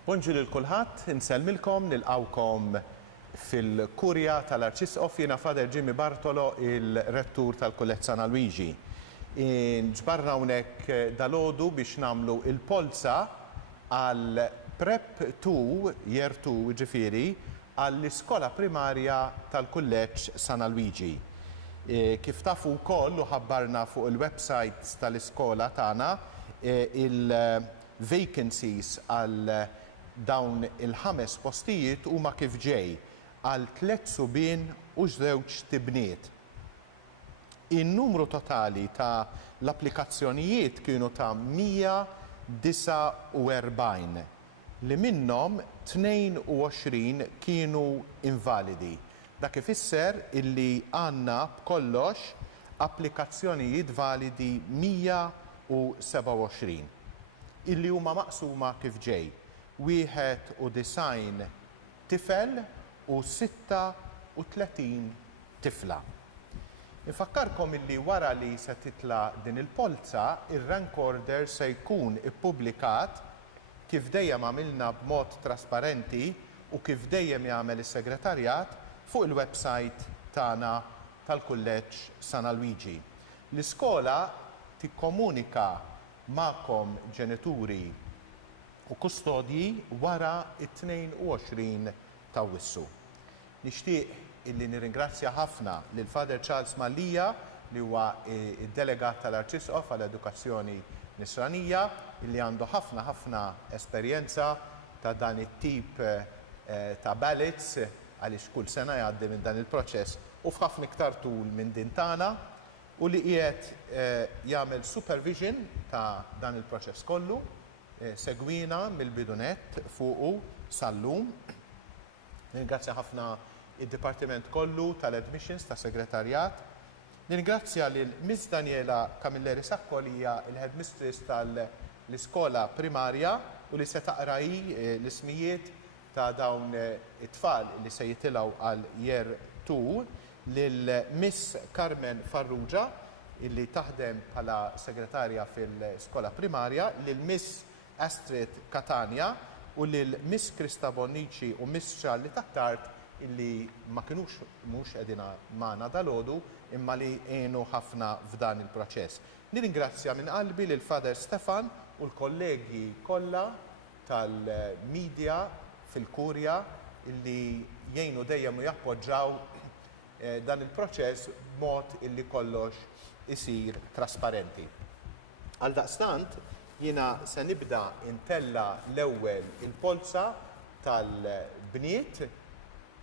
Bonġu lil kulħadd, insellmilkom nilqawkom fil-kurja tal-Arċisqof jiena Fader Jimmy Bartolo, il-rettur tal-Kullett San Alwiġi. Ġbarna hawnhekk dalgħodu biex nagħmlu il-Polza għal Prep 2, Year 2 ġifieri, għall-iskola primarja tal-Kullett San Alwiġi. Kif tafu wkoll u ħabbarna fuq il-website tal-iskola tagħna il-vacancies għal dawn il-5 postijiet huma kif ġej għal 3 subien u 2 tibniet. In-numru totali ta' l-applikazzjonijiet kienu ta' 149 li minnhom 22 kienu invalidi. Dak ifisser illi għandna b'kollox applikazzjonijiet validi 127 illi huma maqsuma kif ġej. 91 tifel u 36 tifla. Infakkarkom illi wara li se titla' din il-polza, ir-rank order se jkun ippubblikat kif dejjem għamilna b'mod trasparenti u kif dejjem jagħmel is-segretarjat fuq il-website tagħna tal-Kullett San Alwiġi. L-iskola tikkomunika magħkom ġenituri u kustodji wara it-22 ta' Awwissu. Nixtieq illi nirringrazzja ħafna lil Father Charles Mallija li huwa id-delegat tal-Arċisqof għall-Edukazzjoni Nisranija illi għandu ħafna esperjenza ta' dan it-tip ta' ballots għaliex kull sena jgħaddi minn dan il-proċess u f'ħafna iktar tul minn din tagħna u li qiegħed jagħmel supervision ta' dan il-proċess kollu, segwina mill-bidunet fuqu sal-lum. Ningrazzja ħafna id-Dipartiment kollu tal-Admissions ta' Segretarjat. Ningrazzja lil Miss Daniela Camilleri Sacco li hija l-Headmistress tal-iskola primarja u li se taqra l-ismijiet ta' dawn it-tfal li se jitilgħu għal Year 2, lil Miss Carmen Farrugia illi taħdem bħala segretarja fil-iskola primarja, lil Miss Astrid Catania u lil Miss Krista Bonnici u Miss Charlie Tattart illi ma kinux mhux qegħdin magħna dalgħodu imma li għenu ħafna f'dan il-proċess. Nirringrazzja minn qalbi lil Father Stefan u l-kollegi kollha tal-medja fil-kurja illi jgħinu dejjem u jappoġġaw dan il-proċess b'mod illi kollox isir trasparenti. Għaldaqstant, jiena se nibda intella l-ewwel il-polza tal-bniet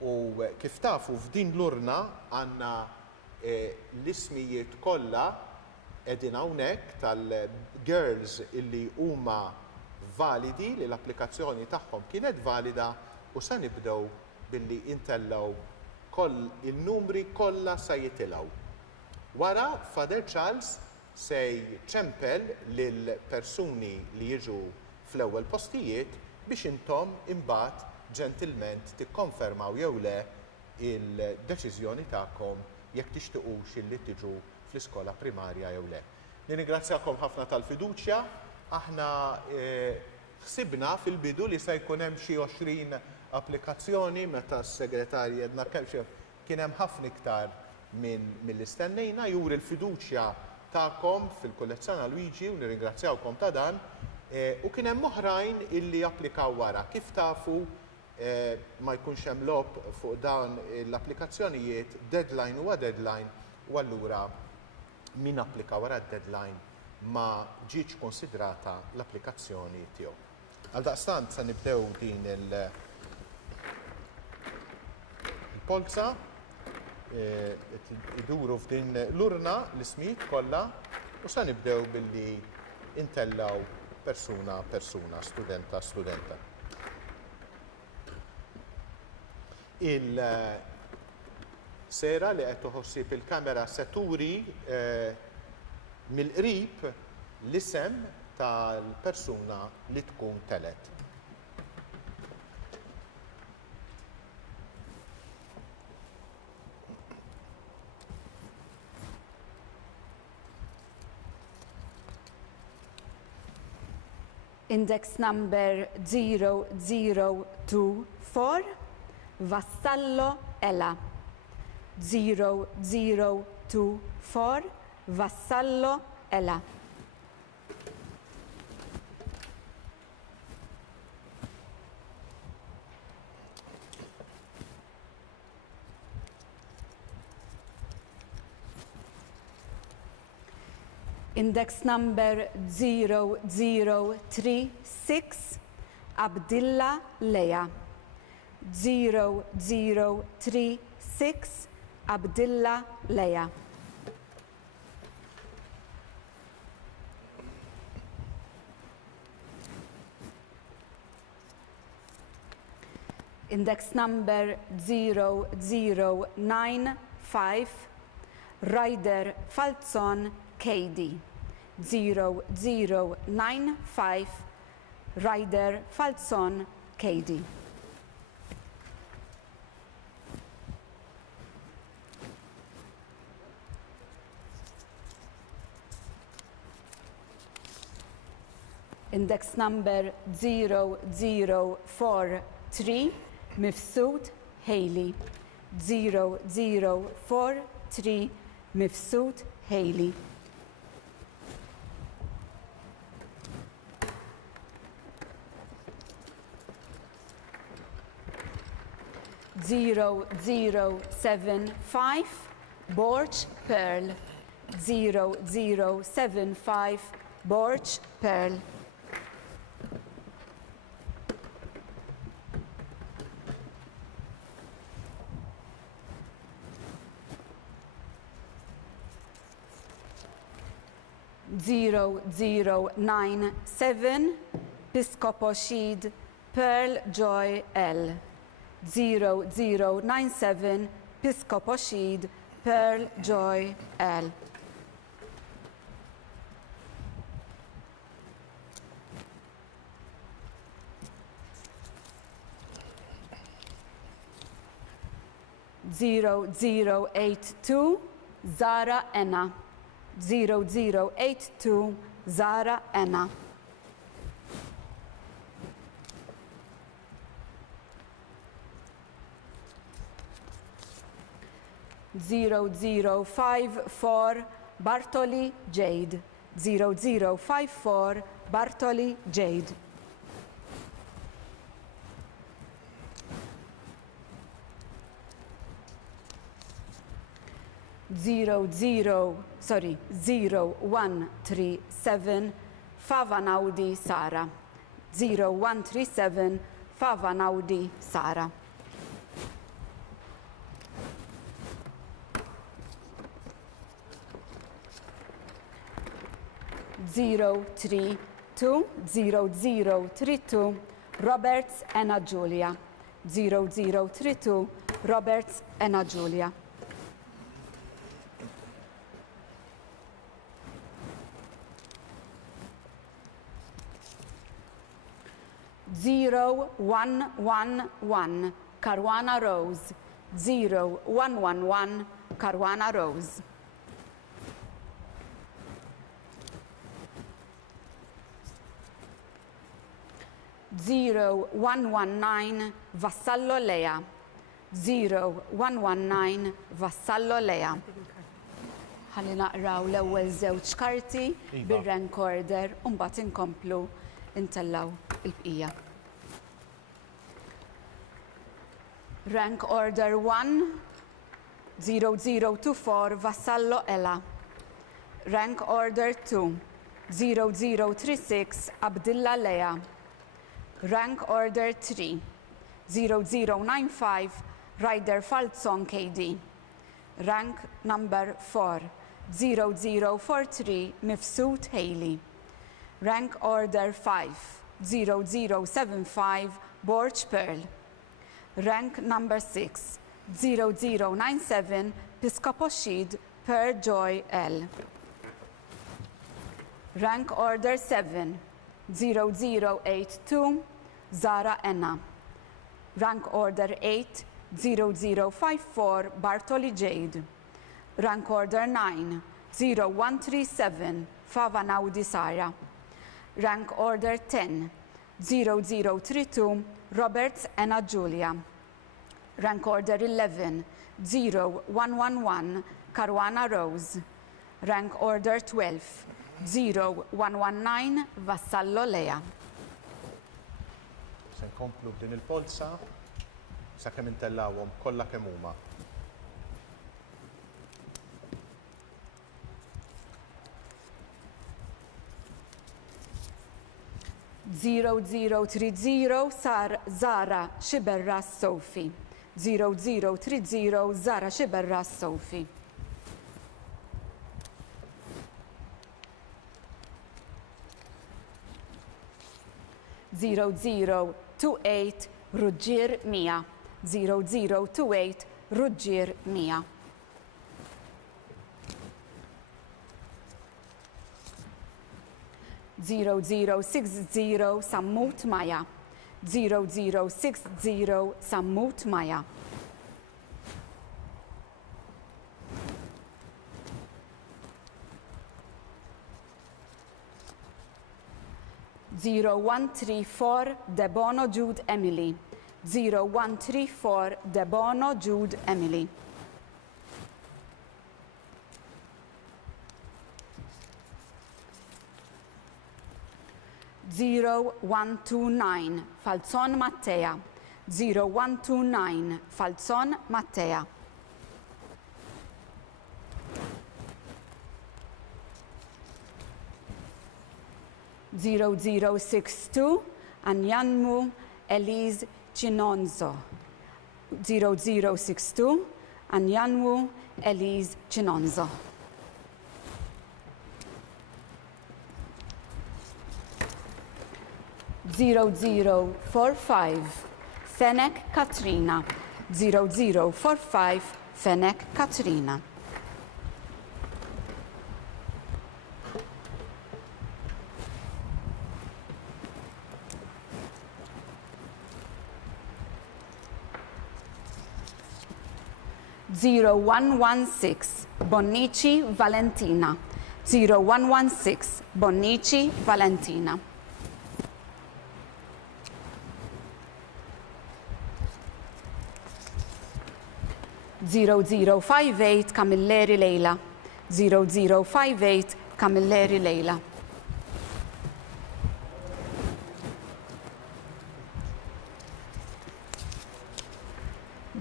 u kif tafu f'din l-urna għandna l-ismijiet kollha qegħdin hawnhekk tal-girls illi huma validi li l-applikazzjoni tagħhom kienet valida u se nibdew billi intellaw il-numri kollha se jitilgħu. Wara Father Charles se jċempel lil persuni li jiġu fl-ewwel postijiet biex intom imbagħad ġentilment tikkonfermaw jew le il-deċiżjoni tagħkom jekk tixtiequx illi tiġu fl-iskola primarja jew le. Nirringrazzjakom ħafna tal-fiduċja. Aħna ħsibna fil-bidu li se jkun hemm xi 20 applikazzjoni meta s-segretarji jedna kien hemm ħafna iktar mill-istennejna, juri l-fiduċja tagħkom fil-Kullett San Alwiġi u nirringrazzjawkom ta' dan u kien hemm oħrajn illi applikaw wara. Kif tafu ma jkunx hemm lob fuq dawn l-applikazzjonijiet, deadline huwa deadline u allura min applika wara d-deadline ma ġietx konsidrata l-applikazzjoni tiegħu. Għaldaqstant se nibdew din il-polza, iduru f'din l-urna l-ismijiet kollha u se nibdew billi intellaw persuna, studenta. Il-sera li qed toħossib il-kamera se turi mill-qrib l-isem tal-persuna li tkun telet. Index number 0024, Vassallo Ela. 0024, Vassallo Ela. Index number 0036, Abdillah Leia. 0036, Abdillah Leia. Index number 0095, Ryder Falzon Katie. 0095, Ryder Falzon Katie. Index number 0043, Mifsud Haley. 0043, Mifsud Haley. Zero 075, Borch Pearl. 0075, Borch Pearl. Zero 097, Piscoposhid Pearl Joy L. 0097, Piscoposhid Pearl Joy L. Zero 082, Zara Enna. 0082, Zara Enna. 0054, Bartoli Jade. 0054, Bartoli Jade. 0137, Favanaudi Sara. 0137, Favanaudi Sara. 0032, Roberts Anna Julia. 0032, Roberts Anna Julia. 0111, Caruana Rose. 0111, Caruana Rose. 0119, Vassallo Lea. 0119, Vassallo Lea. Ħalli naqraw l-ewwel żewġ karti bir-rank order u mbagħad inkomplu intellaw il-bqija. Rank order 1, 0024, Vassallo Ela. Rank order 2, 0036, Abdillah Lea. Rank order 3, 0095, Ryder Falzon KD. Rank number 4, 0043, Mifsud Haley. Rank order 5, 0075, Borch Pearl. Rank number 6, 0097, Piscoposhid Per Joy L. Rank order 7, 0082, Zara Enna. Rank order 8, 0054, Bartoli Jade. Rank order 9, 0137, Favanaudi Sara. Rank Order 10, 0032, Roberts Anna Julia. Rank Order 11, 0111, Caruana Rose. Rank Order 12, 0119, Vassallo Lea. Se nkomplu b'din il-polza, sakemm intellawhom kollha kemm huma. Zero 030 sar Zara Xiberra Sofi. 0030 Zara Xiberra Sofi. 0028 Ruġġier Mija. 0028 Ruġġier Mija. 0060 Sammut Maja. 0060 Sammut Maja. 0134 Debono Jude Emily. 0134 Debono Jude Emily. 0129 Falzon Mattea. 0129 Falzon Mattea. 0062 Anyanmu Elise Chinonzo. 0062 Anyanmu Elise Chinonzo. 0045 Fenek Katrina. 0045 Fenek Katrina. 0116 Bonnici Valentina. 0116 Bonnici Valentina. 0058 Camilleri Leila. 0058 Camilleri Leila.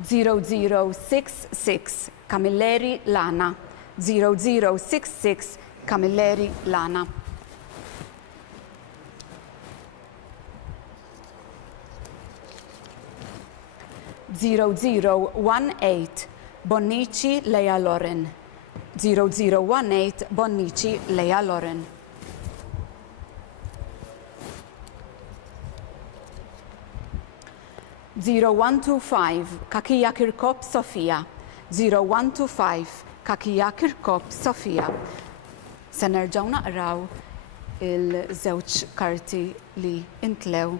0066 Camilleri Lana. 0066 Camilleri Lana. 0018 Bonnici Lea Loren. 0018 Bonnici Lea Loren. 0125 Kakija Kirkop Sofia. 0125 Kakija Kirkop Sofia. Se nerġgħu naqraw il-żewġ karti li intlew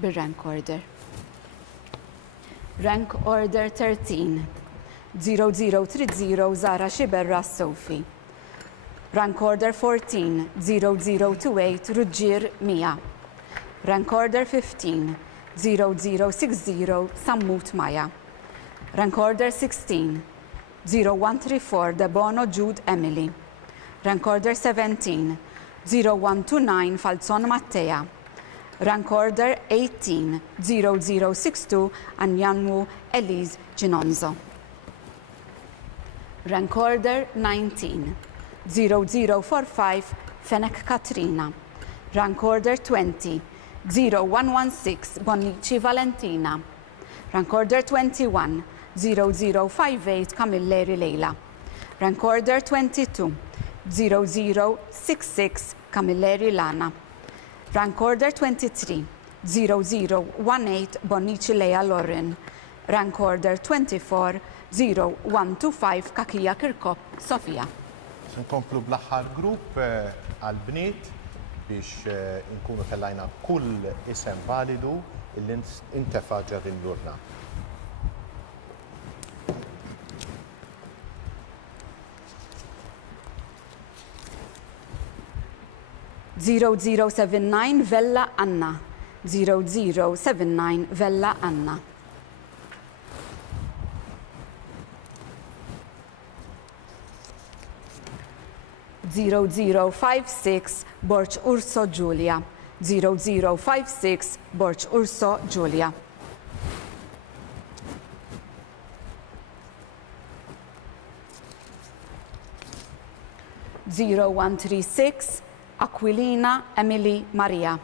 bir-rank order. Rank Order 13 0030 Zara Xiberra Sofi. Rank Order 14 0028 Ruġġier Mija. Rank Order 15 0060 Sammut Maja. Rank Order 16 0134 Debono Jude Emily. Rank Order 17 0129 Falzon Mattea. Rank Order 18 0062 Anyanmu Elise Ginonzo. Rank Order 19 0045 Fenek Katrina. Rank Order 20 0116 Bonnici Valentina. Rank Order 21 0058 Camilleri Leila. Rank Order 22 0066 Camilleri Lana. Rank Order 23 0018 Bonnici Lea Loren. Rank Order 24 0125 Kakija Kirkop Sofia. Nkomplu bl-aħħar grupp għal-bniet biex nkunu tellajna kull isem validu illi intefa' ġa din l-urna. 0079 Vella Anna. 0079 Vella Anna. 0056 Borċ Urso Giulia. 0056 Borċ Urso Giulia. 0136 Aquilina Emily Maria.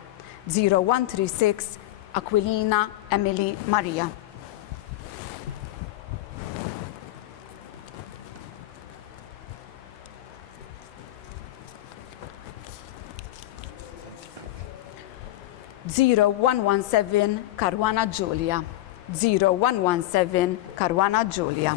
0136 Aquilina Emily Maria. 0117 Caruana Giulia. 0117 Caruana Giulia.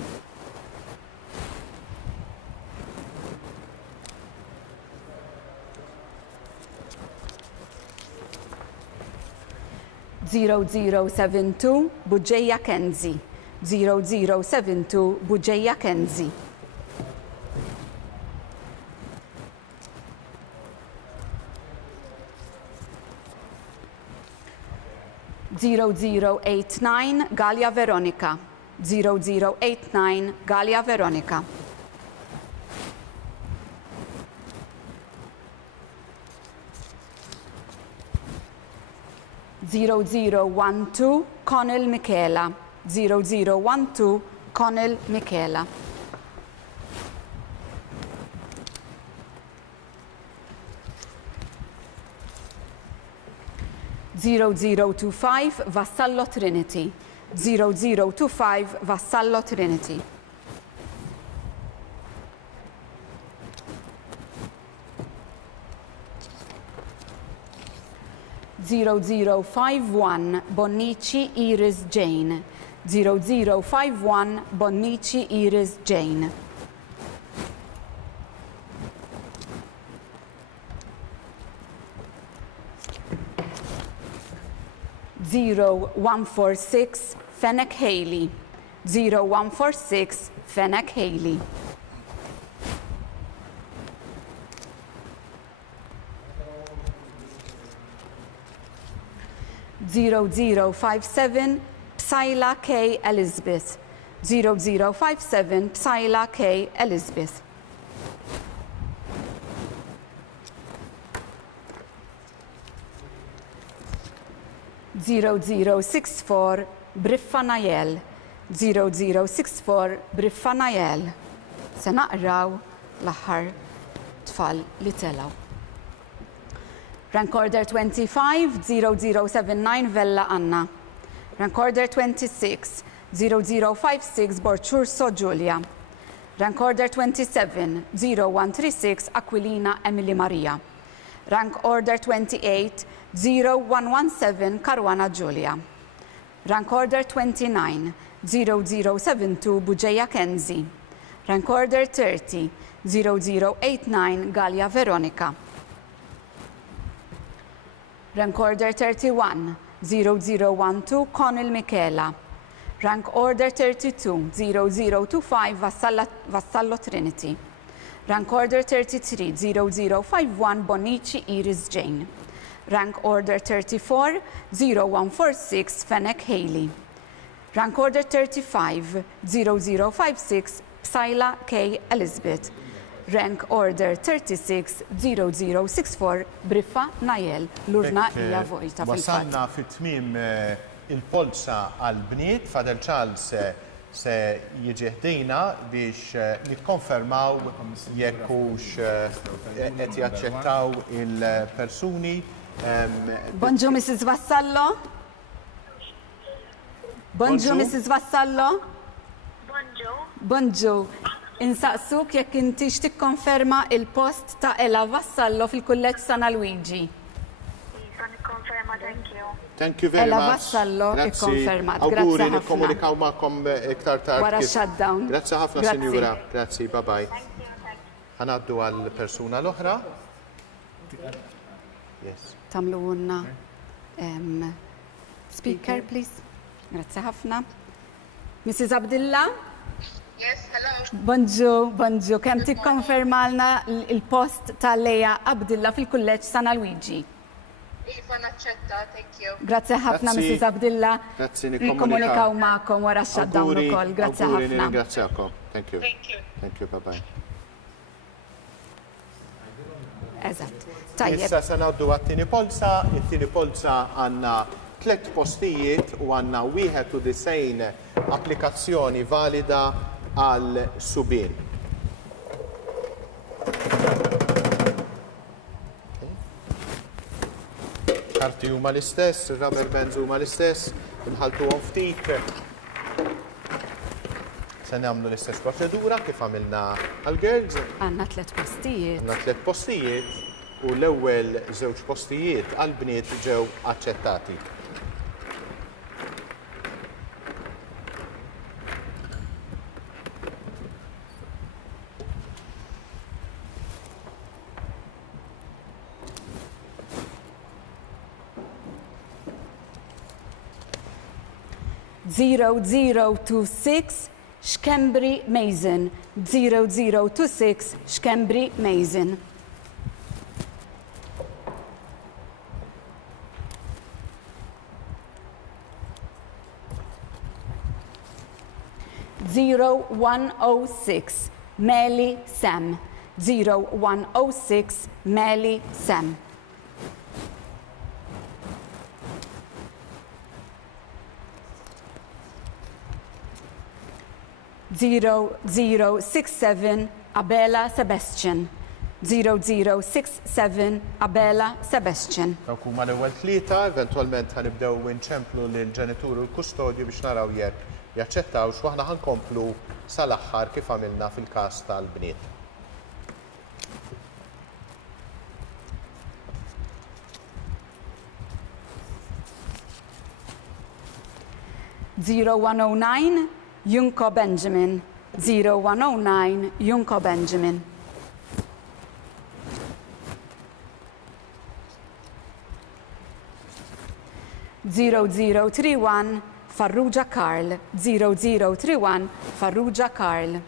0072 Buġġejja Kenzi. 0072 Buġġejja Kenzi. 0089 Galia Veronica. 0089 Galia Veronica. 0012 Conil Michela. 0012 Conil Michela. 0025 Vassallo Trinity. 0025 Vassallo Trinity. 0051 Bonnici Iris Jane. 0051 Bonnici Iris Jane. 0146 Fennec Haley. 0146 Fennec Haley. 0057 Psyla K. Elizabeth. 0057 Psyla K. Elizabeth. 0064 Briffa Najel. 0064 Briffa Najel. Se naqraw l-aħħar tfal li telaw. Rank order 25 0079 Vella Anna. Rank order 26 0056 Borċurso Giulia. Rank order 27 0136 Aquilina Emily Maria. Rank order 28 0117 Caruana Giulia. Rank order 29 0072 Buġġejja Kenzi. Rank order 30 0089 Galia Veronica. Rank order 31 0012 Conil Michela. Rank order 32 0025 Vassallo Trinity. Rank order 33 0051 Bonnici Iris Jane. Rank order 34 0146 Fennec Haley. Rank order 35 0056 Psyla K. Elizabeth. Rank order 36 0064 Briffa Najel. L-urna hija vojta fil-fatt. Wasalna fit-tmiem il-Polza għal-bniet, Fadel Charles se jiġi ħdejna biex nikkonfermaw jekk hux qed jaċċettaw il-persuni. Bonġu Mrs. Vassallo. Bonġu Mrs. Vassallo. Bonġu. Bonġu. Insaqsuk jekk intix tikkonferma il-post ta' Ela Vassallo fil-kulleġġ San Alwiġi. Jisa nikkonferma, thank you. Thank you very much. Ela Vassallo ikkonfermat. Auguri nikkomunikaw magħkom iktar tard. Wara shutdown. Grazzi ħafna, Sinjura. Grazzi, bye bye. Thank you. Ħanaddu għall-persuna l-oħra. Yes. Tamlu għunna speaker, please. Grazzi ħafna. Mrs. Abdillah? Yes, hello. Bonġu, kemm tikkonfermalna il-post tal-Leja Abdilla fil-kulleġġ San Alwiġi. Iva, naċċetta, thank you. Grazzi ħafna, Grazzi. Mrs. Abdilla. Grazzi, nikkomunikaw magħkom wara x-shutdown ukoll. Grazzi ħafna. Ringrazzjakom. Thank you. Thank you. Thank you, bye-bye. Eżatt. Tajjeb. Issa se ngħaddu għat-tieni polza. It-tieni polza għandna 3 postijiet u għandna 91 applikazzjoni valida għal subien. Karti huma l-istess, rubber bands huma l-istess, inħaltuhom ftit. Se nagħmlu l-istess proċedura kif għamilna għall-girls. Għandna 3 postijiet. Għandna 3 postijiet u l-ewwel 2 postijiet għall-bniet ġew aċċettati. Zero 026 Xkembri Mason. 0026 Xkembri Mason. Zero 106 Meli Sam. 0106 Meli Sam. Zero 067 Abela Sebastian. 0067 Abela Sebastian. Dawk huma l-ewwel 3, eventwalment ħanibdew inċemplu lill-ġenitur u l-kustodju biex naraw jekk jaċċettawx waħna ħankomplu sal-aħħar kif għamilna fil-każ tal-bniet. Zero 109 Junko Benjamin. 0109 Junko Benjamin. Zero 031 Farrugia Karl. 0031 Farrugia Karl.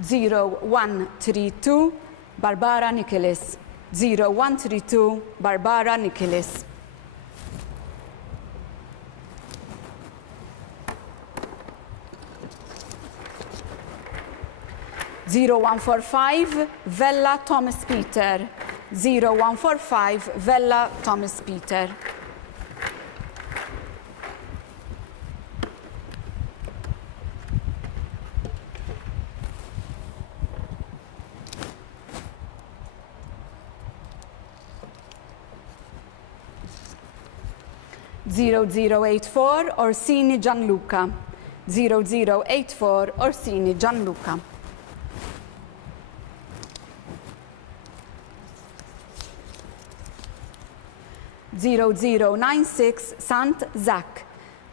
Zero 132 Barbara Nicholas. 0132 Barbara Nicholas. Zero 145 Vella Thomas Peter. 0145 Vella Thomas Peter. Zero 084 Orsini Gianluca. 0084 Orsini Gianluca. Zero 096 Sant Zach.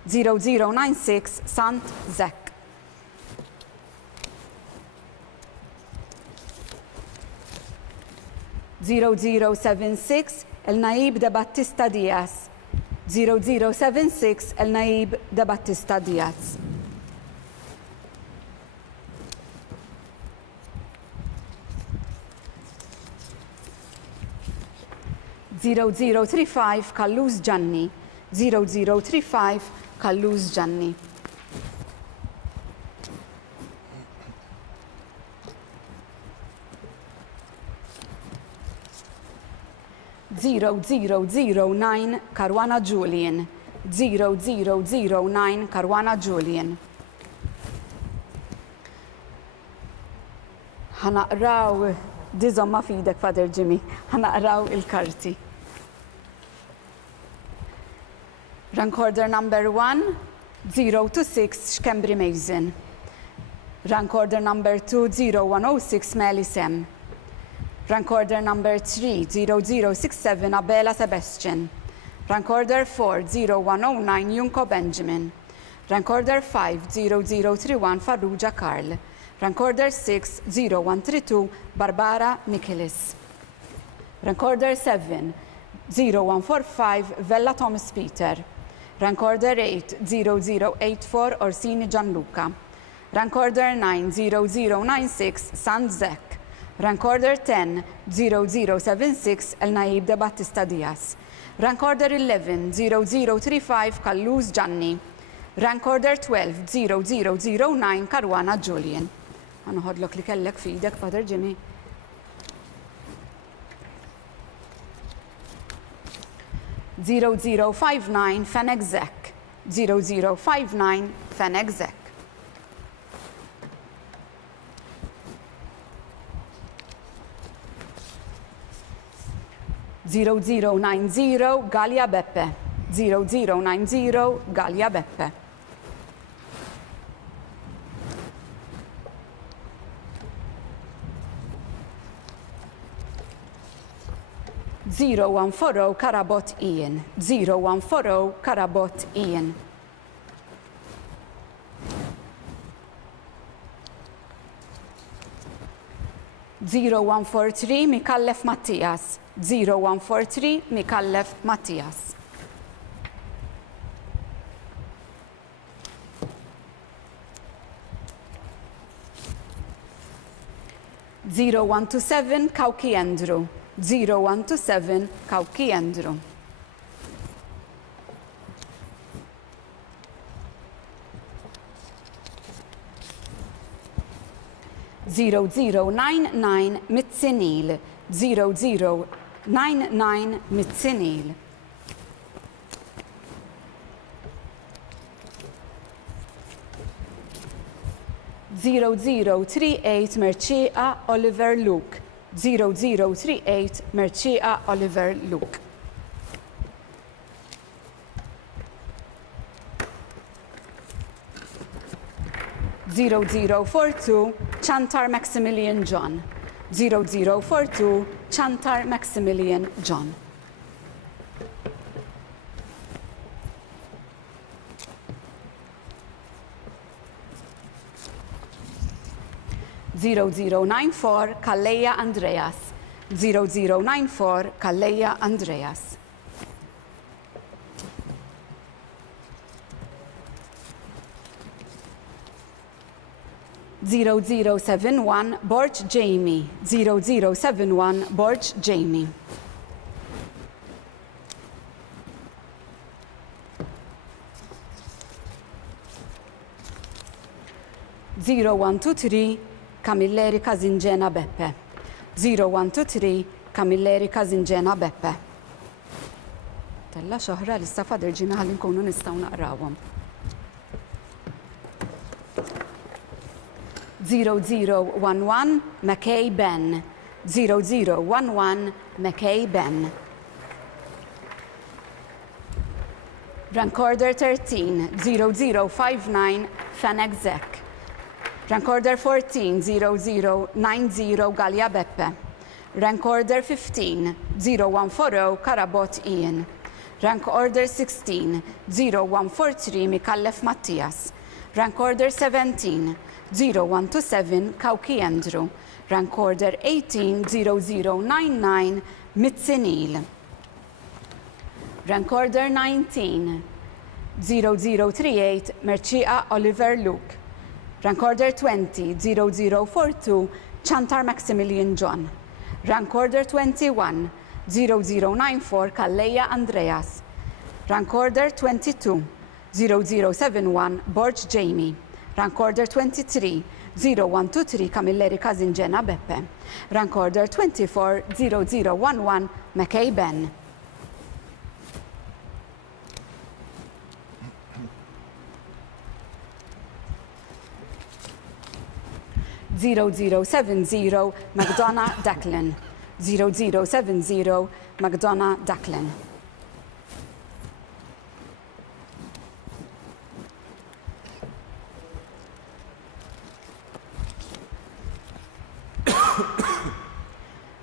0096 Sant Zach. Zero 076 El Naib de Battista Diaz. 0076 El Naib de Battista Diaz. Zero 035 Kalluz Gianni. 0035 Kalluz Gianni. Zero 009 Caruana Julian. 0009 Caruana Julian. Ħanaqraw dizom ma fidek, Father Jimmy. Ħanaqraw il-karti. Rank order number 1, 026 Xkembri Mason. Rank order number 2, 0106 Meli Sem. Rank order number 3, 0067 Abela Sebastian. Rank order 4, 0109 Junko Benjamin. Rank order 5, 0031 Farrugia Karl. Rank order 6, 0132 Barbara Nicholas. Rank order 7, 0145 Vella Thomas Peter. Rank order 8 0084 Orsini Gianluca. Rank order 9 0096 San Zek. Rank order 10 0076 El Naib de Battista Diaz. Rank order 11 0035 Kalluz Gianni. Rank order 12 0009 Karwana Julian. Għanħodlok li kellek fidek, Father Jimmy. Zero 0059 Fennec Zek. 0059 Fennec Zek. 0090 Gallia Beppe. 0090 Gallia Beppe. Zero 140 Karabot Ian. 0140 Karabot Ian. Zero 143 Mikallef Mattias. 0143 Mikallef Mattias. Zero 127 Kauki Andrew. 0127 Kauki Andrew. Zero 0099 Mitzinil. 0099 Mitzinil. Zero 038 Mercia Oliver Luke. 0038 Mercia Oliver Luke. Zero 042 Chantar Maximilian John. 0042 Chantar Maximilian John. Zero 0094 Kalleja Andreas. 0094 Kalleja Andreas. Zero 0071 Borch Jamie. 0071 Borch Jamie. Zero 123 Camilleri Kazinġena Beppe. 0123 Camilleri Kazinġena Beppe. Tella xoħra li sta Father Jimmy ħalli nkunu nistgħu naqrawhom. 0011 McKay Ben. 0011 McKay Ben. Rank order 13 0059 Fennec Zek. Rank order 14 0090 Gallia Beppe. Rank order 15 0140 Karabot Ian. Rank order 16 0143 Mikallef Mattias. Rank order 17 0127 Kauki Andrew. Rank order 18 0099 Mitzinil. Rank order 19 0038 Mercia Oliver Luke. Rank order 20 0042 Chantar Maximilian John. Rank order 21 0094 Kalleja Andreas. Rank order 22 0071 Borch Jamie. Rank order 23 0123 Camilleri Kazinġena Beppe. Rank order 24 0011 McKay Ben. Zero 0070 McDonough Declan. 0070 McDonough Declan.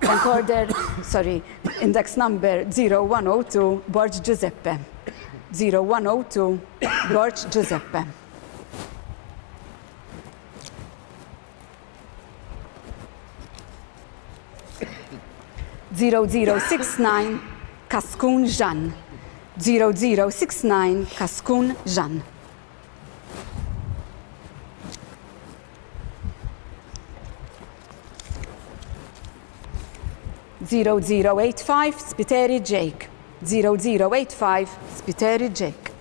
Rank order, index number 0102 Borch Giuseppe. 0102 Borch Giuseppe. 0069 Kaskun Jan. 0069 Kaskun Jan. Zero 085 Spiteri Jake. 0085 Spiteri Jake.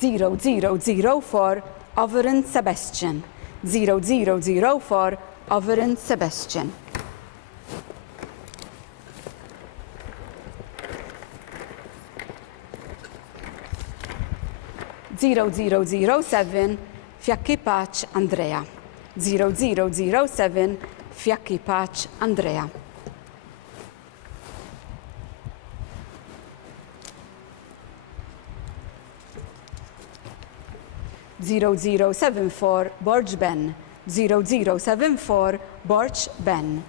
Zero 004 Overend Sebastian. 0004 Overend Sebastian. Zero 007 Fiacchi Paċ Andrea. 0007 Fiacchi Paċ Andrea. Zero 074 Borge Ben. 0074 Borge Ben.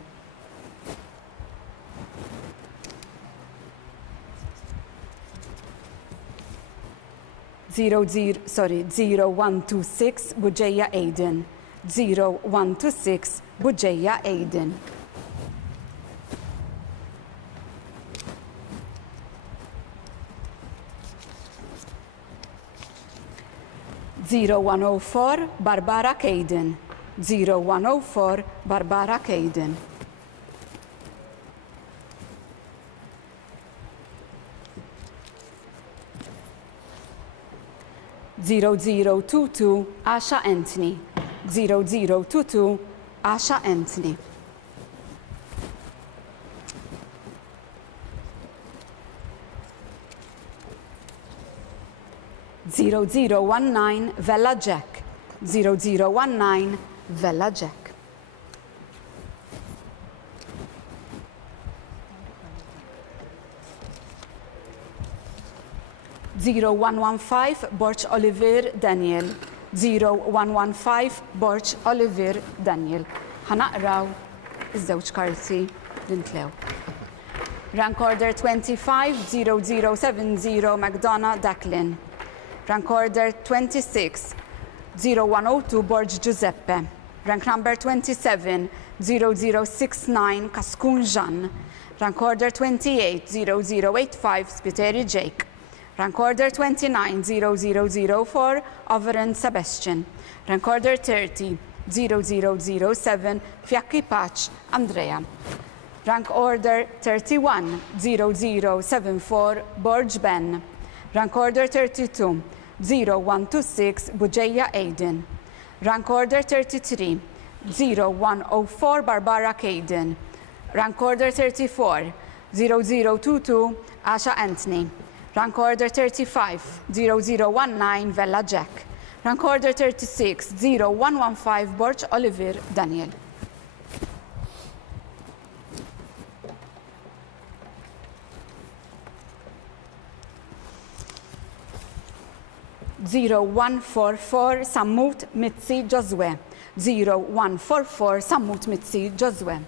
Zero 0126 Buġeja Aiden. 0126 Buġeja Aiden. Zero 104 Barbara Caden. 0104 Barbara Caden. Zero 022 Asha Anthony. 0022 Asha Anthony. Zero 019 Vella Jack. 0019 Vella Jack. Zero 115 Borch Oliver Daniel. 0115 Borch Oliver Daniel. Ħanaqraw iż-żewġ karti li ntlew. Rank order 25 0070 McDonough Declan. Rank order 26 0102 Borge Giuseppe. Rank number 27 0069 Kaskun Jan. Rank order 28 0085 Spiteri Jake. Rank order 29 0004 Overend Sebastian. Rank order 30 0007 Fiacchi Paċ Andrea. Rank order 31 0074 Borge Ben. Rank order 32 0126 Buġeja Aiden. Rank order 33 0104 Barbara Caden. Rank order 34 0022 Asha Anthony. Rank order 35 0019 Vella Jack. Rank order 36 0115 Borch Oliver Daniel. Zero 144 Sammut Mitzi Josue. 0144 Sammut Mitzi Josue.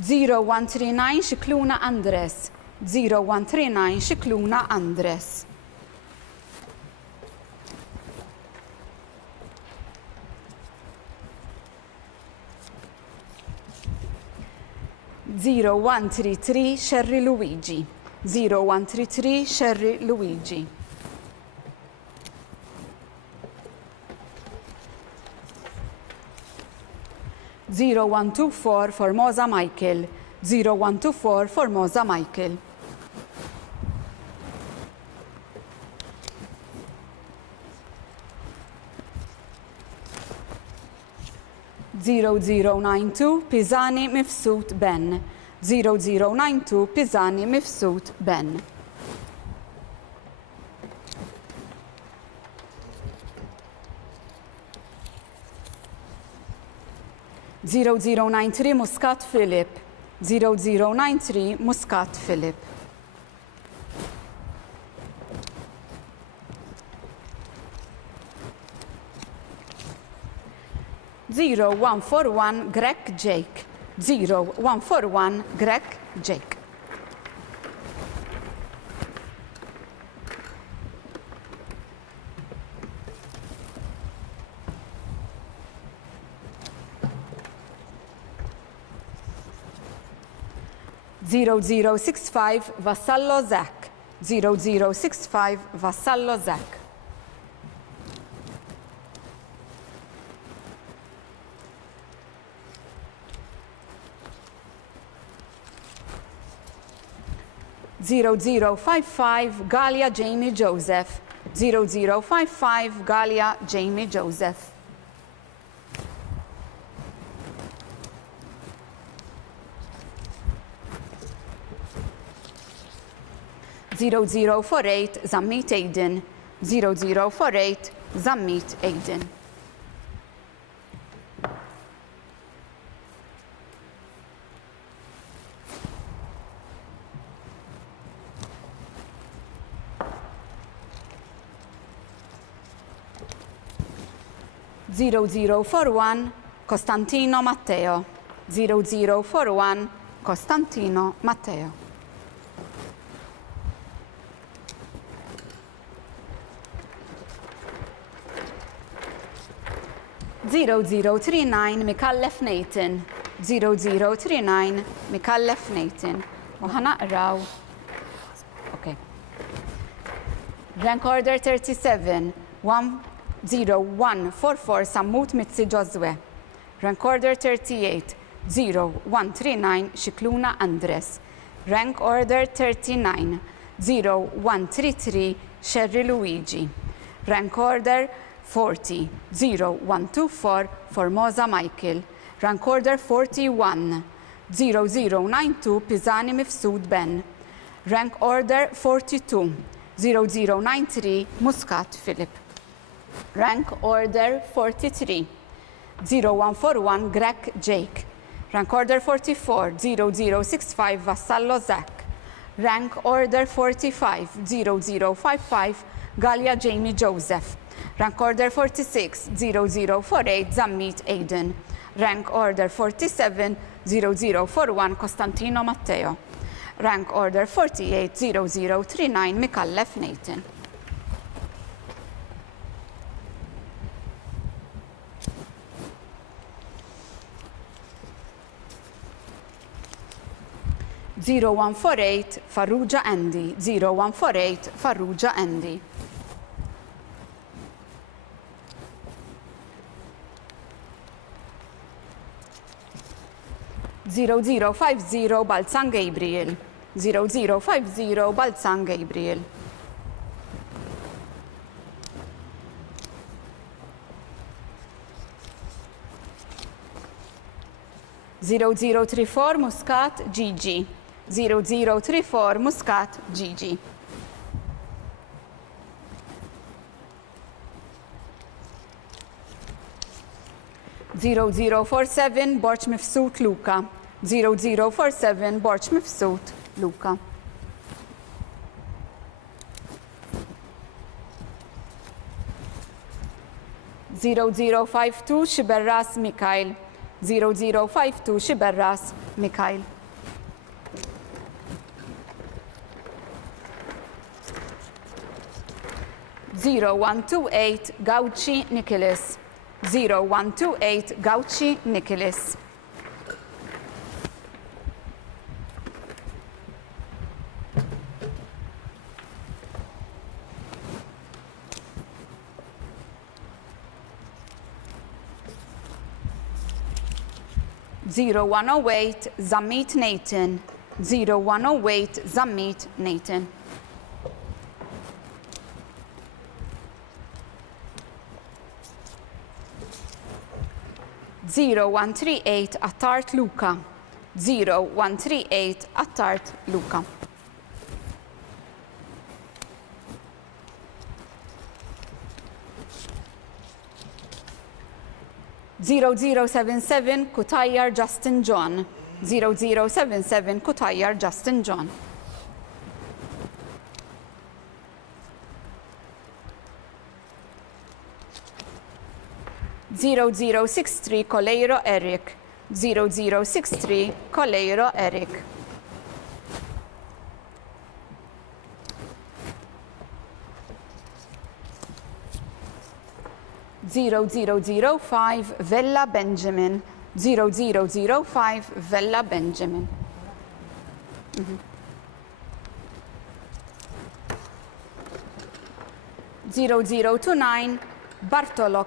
Zero 139 Xikluna Andres. 0139 Xikluna Andres. Zero 133 Sherry Luigi. 0133 Sherry Luigi. Zero 124 Formosa Michael. 0124 Formosa Michael. Zero 092 Pisani Mifsut Ben. 0092 Pisani Mifsut Ben. Zero 093 Muscat Philip. 0093 Muscat Philip. Zero 141 Greg Jake. 0141 Greg Jake. 0065 Vassallo Zach. 0065 Vassallo Zach. Zero 0055 Galia Jamie Joseph. 0055 Galia Jamie Joseph. Zero 0048 Zammit Aiden. 0048 Zammit Aiden. Zero 0041 Costantino Matteo. 0041 Costantino Matteo. 0039 Mikallef Nathan. 0039 Mikallef Nathan. U ħanaqraw. Okay. Rank order 37 10144 Sammut Mitzi Josue. Rank order 38 0139 Xikluna Andres. Rank order 39 0133 Sherry Luigi. Rank order 40 0124 Formosa Michael. Rank order 41 0092 Pisani Mifsud Ben. Rank order 42 0093 Muscat Philip. Rank order 43 0141 Greg Jake. Rank order 44 0065 Vassallo Zach. Rank order 45 0055 Galia Jamie Joseph. Rank order 46 0048 Zammit Aiden. Rank order 47 0041 Costantino Matteo. Rank order 48 0039 Mikallef Nathan. Zero 0148 Farrugia Andy. 0148 Farrugia Andy. 0050 Balzan Gabriel. 0050 Balzan Gabriel. 0034 Muscat Gigi. 0034 Muscat Gigi. 0047 Borċ Mifsut Luka. 0047 Borċ Mifsut Luka. 0052 Xiberras Mikael. 0052 Xiberras Mikael. 0128 Gauci Nicholas. 0128 Gauci Nicholas. 0108 Zammit Nathan. 0108 Zammit Nathan. 0138 Attart Luka. 0138 Attart Luka. 0077 Kutayar Justin John. 0077 Kutayar Justin John. 0063 Coleiro Eric. 0063 Coleiro Eric. 0005 Vella Benjamin. 0005 Vella Benjamin. 0029 Bartolo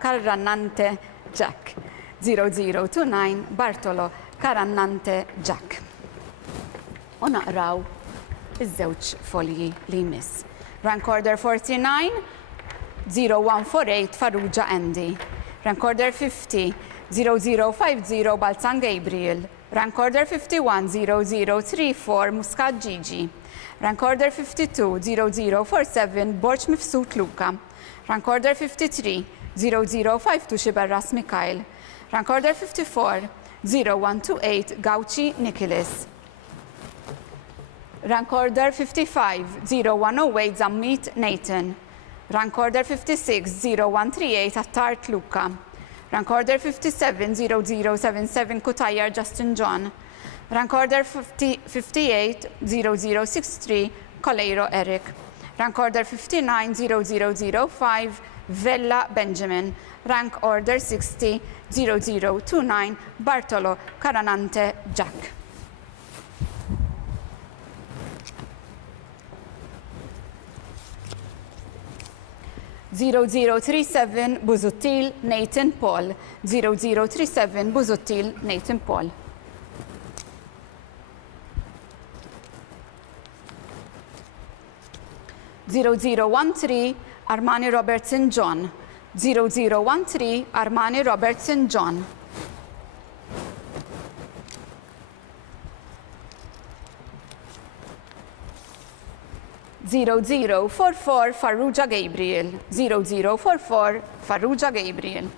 Carannante Jack. 0029 Bartolo Carannante Jack. U naqraw iż-żewġ folji li jmiss. Rank order 49 0148 Farrugia Andy. Rank order 50 0050 Balzan Gabriel. Rank order 51 0034 Muscat Gigi. Rank order 52 0047 Borċ Mifsut Luka. Rank order 53 0052 Xiberras Mikael. Rank order 54 0128 Gauci Nicholas. Rank order 55 0108 Zammit Nathan. Rank order 56 0138 Attart Luka. Rank order 57 0077 Kutajar Justin John. Rank order 58 0063 Coleiro Eric. Rank order 59 0005 Vella Benjamin. Rank order 60 0029 Bartolo Carannante Jack. Zero 037 Buzuttil Nathan Paul. 0037 Buzuttil Nathan Paul. 0013 Armani Robertson John. 0013 Armani Robertson John. 0044 Farrugia Gabriel. 0044 Farrugia Gabriel.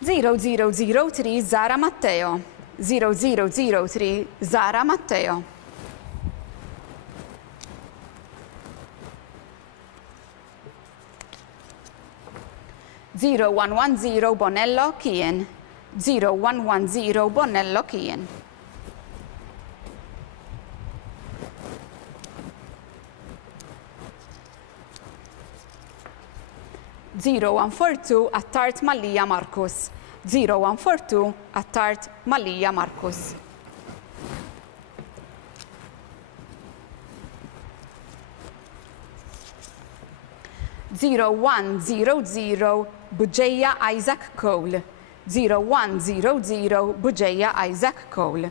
0003 Zara Matteo. 0003 Zara Matteo. 0110 Bonello Kien. 0110 Bonello Kien. 0142 Attart Malija Marcus. 0142 Attart Malija Marcus. 0100 Buġeja Isaac Cole. 0100 Buġeja Isaac Cole.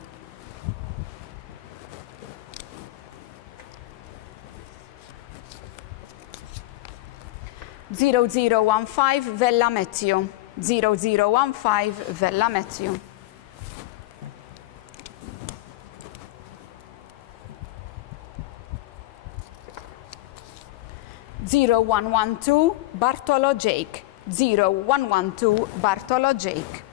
0015 Vella Matthew. 0015 Vella Matthew. 0112 Bartolo Jake. 0112 Bartolo Jake.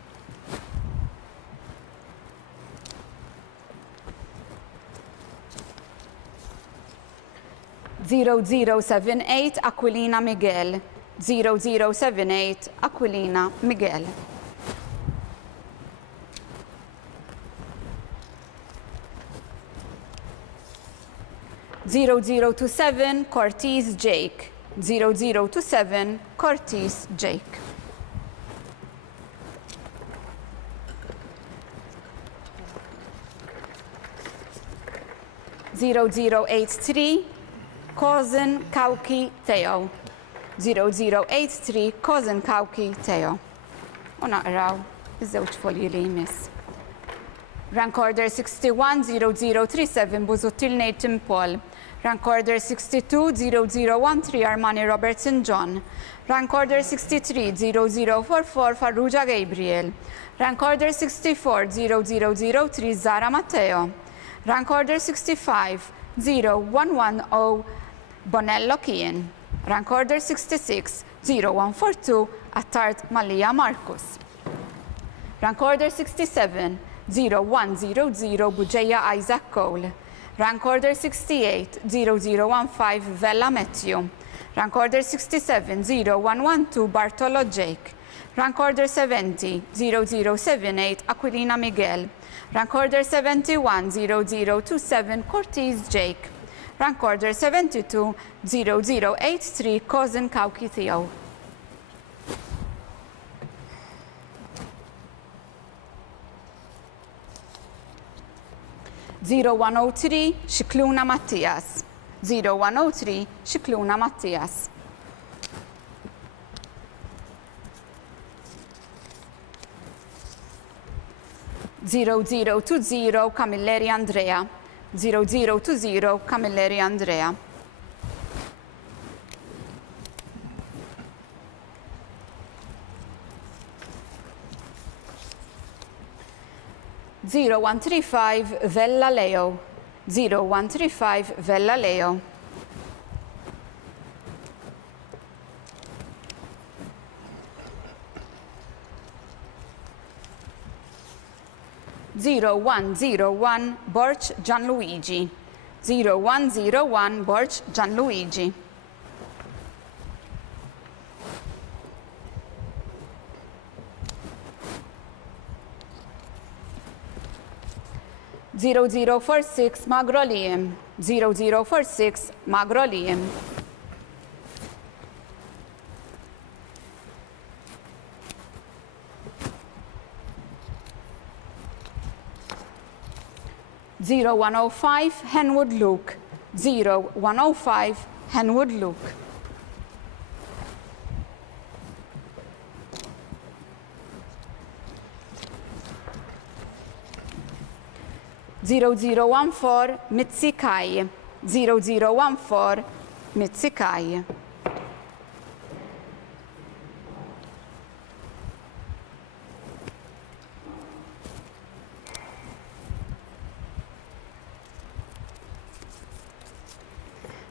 0078 Aquilina Miguel. 0078 Aquilina Miguel. 0027 Cortez Jake. 0027 Cortez Jake. 0083 Cousin Kauki Theo. 0083 Cousin Kauki Theo. U naqraw iż-żewġ folji li jmiss. Rank order 61 0037 Buzuttil Nathan Paul. Rank order 62 0013 Armani Robertson John. Rank order 63 0044 Farrugia Gabriel. Rank order 64 0003 Zara Matteo. Rank order 65 0110 Bonello Kien. Rank order 66 0142 Attart Malija Marcus. Rank order 67 0100 Buġeja Isaac Cole. Rank order 68 0015 Vella Matthew. Rank order 67 0112 Bartolo Jake. Rank order 70 0078 Aquilina Miguel. Rank order 71 0027 Cortez Jake. Rank order 72 0083 Cousin Kauki Theo. 0103 Xikluna Mattias. 0103 Xikluna Mattias. Zero 20 Camilleri Andrea. 0020 Camilleri Andrea. Zero 135 Vella Leo. 0135 Vella Leo. Zero 101 Borch Gianluigi. 0101 Borch Gianluigi. Zero 046 Magroliem. 0046 Magroliem. Zero 105 Henwood Luke. 0105 Henwood Luke. Zero 014 Mitzi Kai. 0014 Mitzi Kai.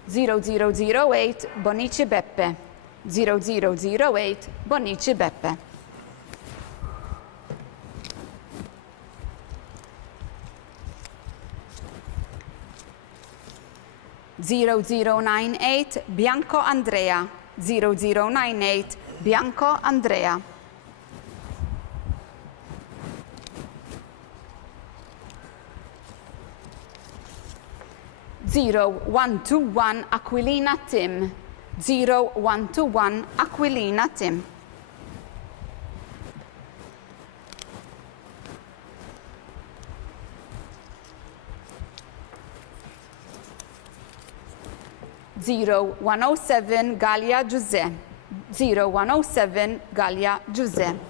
Zero 008 Bonici Beppe. 0008 Bonici Beppe. Zero 098 Bianco Andrea. 0098 Bianco Andrea. Zero 121 Aquilina Tim. 0121 Aquilina Tim. Zero 107 Gallia Giuseppe. 0107 Gallia Giuseppe.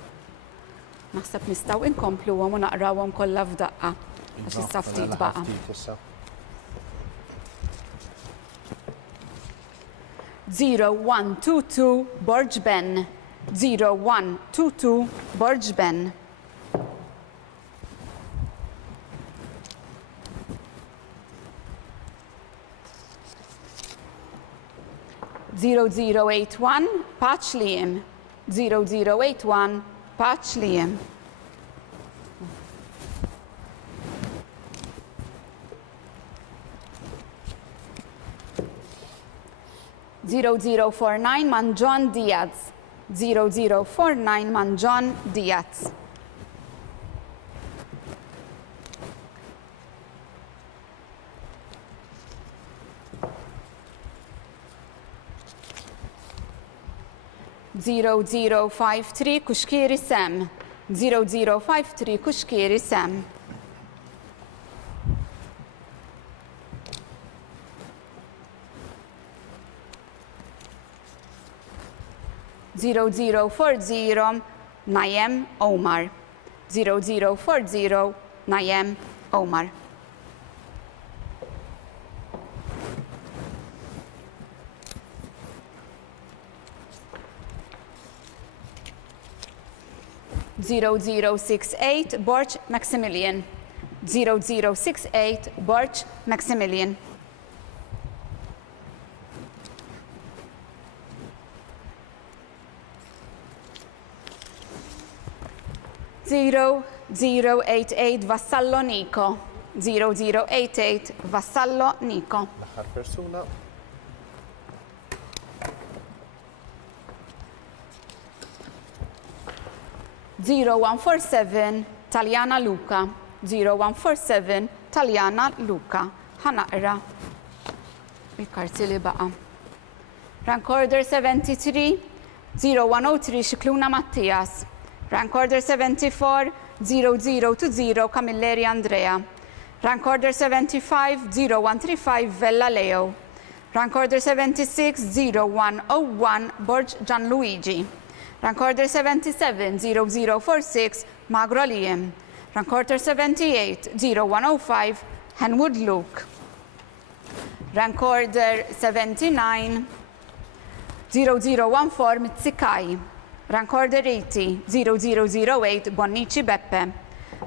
Naħseb nistgħu inkomplu u naqrawhom kollha f'daqqa għax issa ftit baqa'. 0122 Borg Ben. 0122 Borg Ben. Zero 081 Patch Liam. 0081 Patch Liam. Zero 049 Manjon Diaz. 0049 Manjon Diaz. Zero 053 Kushkiri Sam. 0053 Kushkiri Sam. Zero 040 Nayem Omar. 0040 Nayem Omar. Zero 068 Borch Maximilian. 0068 Borch Maximilian. Zero 088 Vassallo Nico. 0088 Vassallo Nico. L-aħħar persuna. Zero 147 Taljana Luca. 0147 Taljana Luca. Ħanaqra il-karti li baqa. Rank order 73 0103 Xikluna Mattias. Rank order 74 0020 Camilleri Andrea. Rank order 75-0135 Vella Leo. Rank order 76-0101 Borg Gianluigi. Rank order 77-0046 Magro Liam. Rank order 78-0105 Henwood Luke. Rank order 79-0014 Mitzikai. Rank order 80-0008 Bonnici Beppe.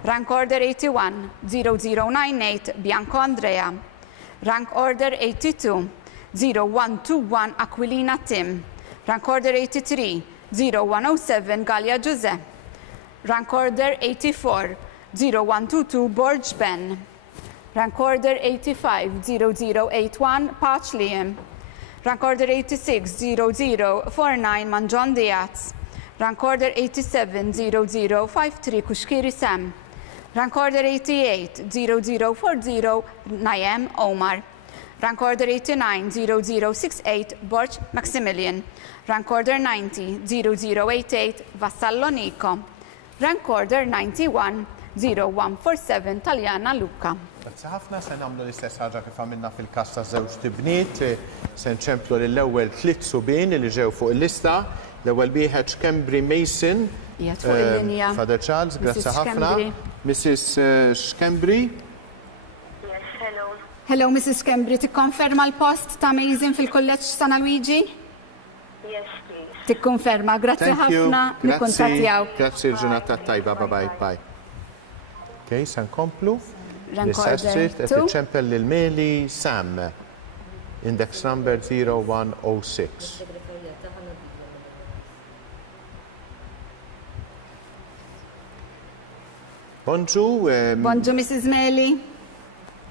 Rank order 81-0098 Bianco Andrea. Rank order 82-0121 Aquilina Tim. Rank order 83-0107 Galia Giuseppe. Rank order 84-0122 Borg Ben. Rank order 85-0081 Patch Liam. Rank order 86-0049 Manjon Diaz. Rank order 87-0053 Kushkiri Sam. Rank order 88-0040 Nayem Omar. Rank order 89-0068 Borg Maximilian. Rank order 90-0088 Vassallo Nico. Rank order 91-0147 Taljana Luca. Grazzi ħafna, se nagħmlu l-istess ħaġa kif għamilna fil-każ ta' żewġ tibniet, se nċemplu lill-ewwel tliet subien li ġew fuq il-lista. L-ewwel wieħed Xkembri Mason. Qiegħed fuq il-linja. Father Charles, grazzi ħafna. Mrs. Xkembri. Yes, hello. Hello, Mrs. Xkembri, tikkonferma l-post ta' Mason fil-kulleġġ San Alwiġi? Yes, please. Tikkonferma, grazzi ħafna, nikkuntattjaw. Grazzi l-ġurnata tajba, bye bye. Okay, se nkomplu. Rank order 2. Ċempel lil-Meli Sam. Index number 0106. Bonjour. Bonjour, Mrs. Meli.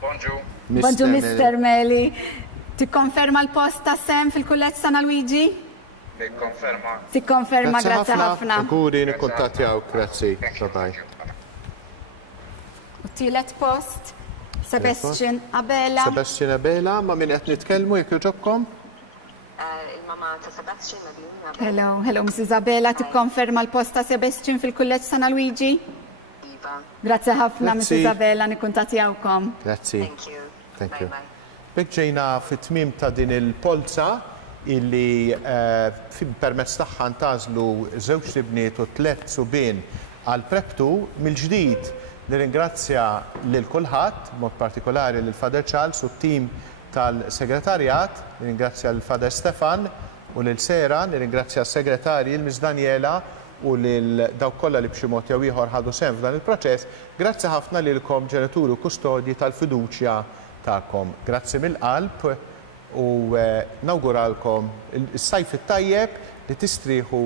Bonjour. Bonjour, Mr. Meli. Tikkonferma l-post ta' Sam fil-kulleġġ San Alwiġi? Conferma. Tikkonferma, grazzi ħafna. Auguri, nikkuntattjaw, grazzi. Bye-bye. U tielet post, Sebastian Abela. Sebastian Abela, ma min qed nitkellmu jekk joġobkom? Il-mama ta' Sebastian Abela. Hello, Mrs. Abela, tikkonferma l-post ta' Sebastian fil-kulleġġ San Alwiġi? Iva. Grazzi ħafna, Grazzi. Mrs. Abela, nikkuntattjawkom. Grazzi. Thank you. Bye. Bek ġejna fit-tmiem ta' din il-polza illi permezz tagħha ntażlu żewġ tibniet u tliet subien għal preptu mill-ġdid. Nirringrazzja lil kulħadd, mod partikolari lil Father Charles u t-tim tal-segretarjat, nirringrazzja lil Father Stefan u lil Sera, nirringrazzja s-segretarji l-Miss Daniela u lil dawk kollha li b'xi mod jew ieħor ħadu sehem f'dan il-proċess. Grazzi ħafna lilkom ġenituri u kustodji tal-fiduċja tagħkom. Grazzi mill-qalb u nawguralkom is-sajf it-tajjeb li tistrieħu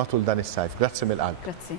matul dan is-sajf. Grazzi mill-qalb. Grazzi.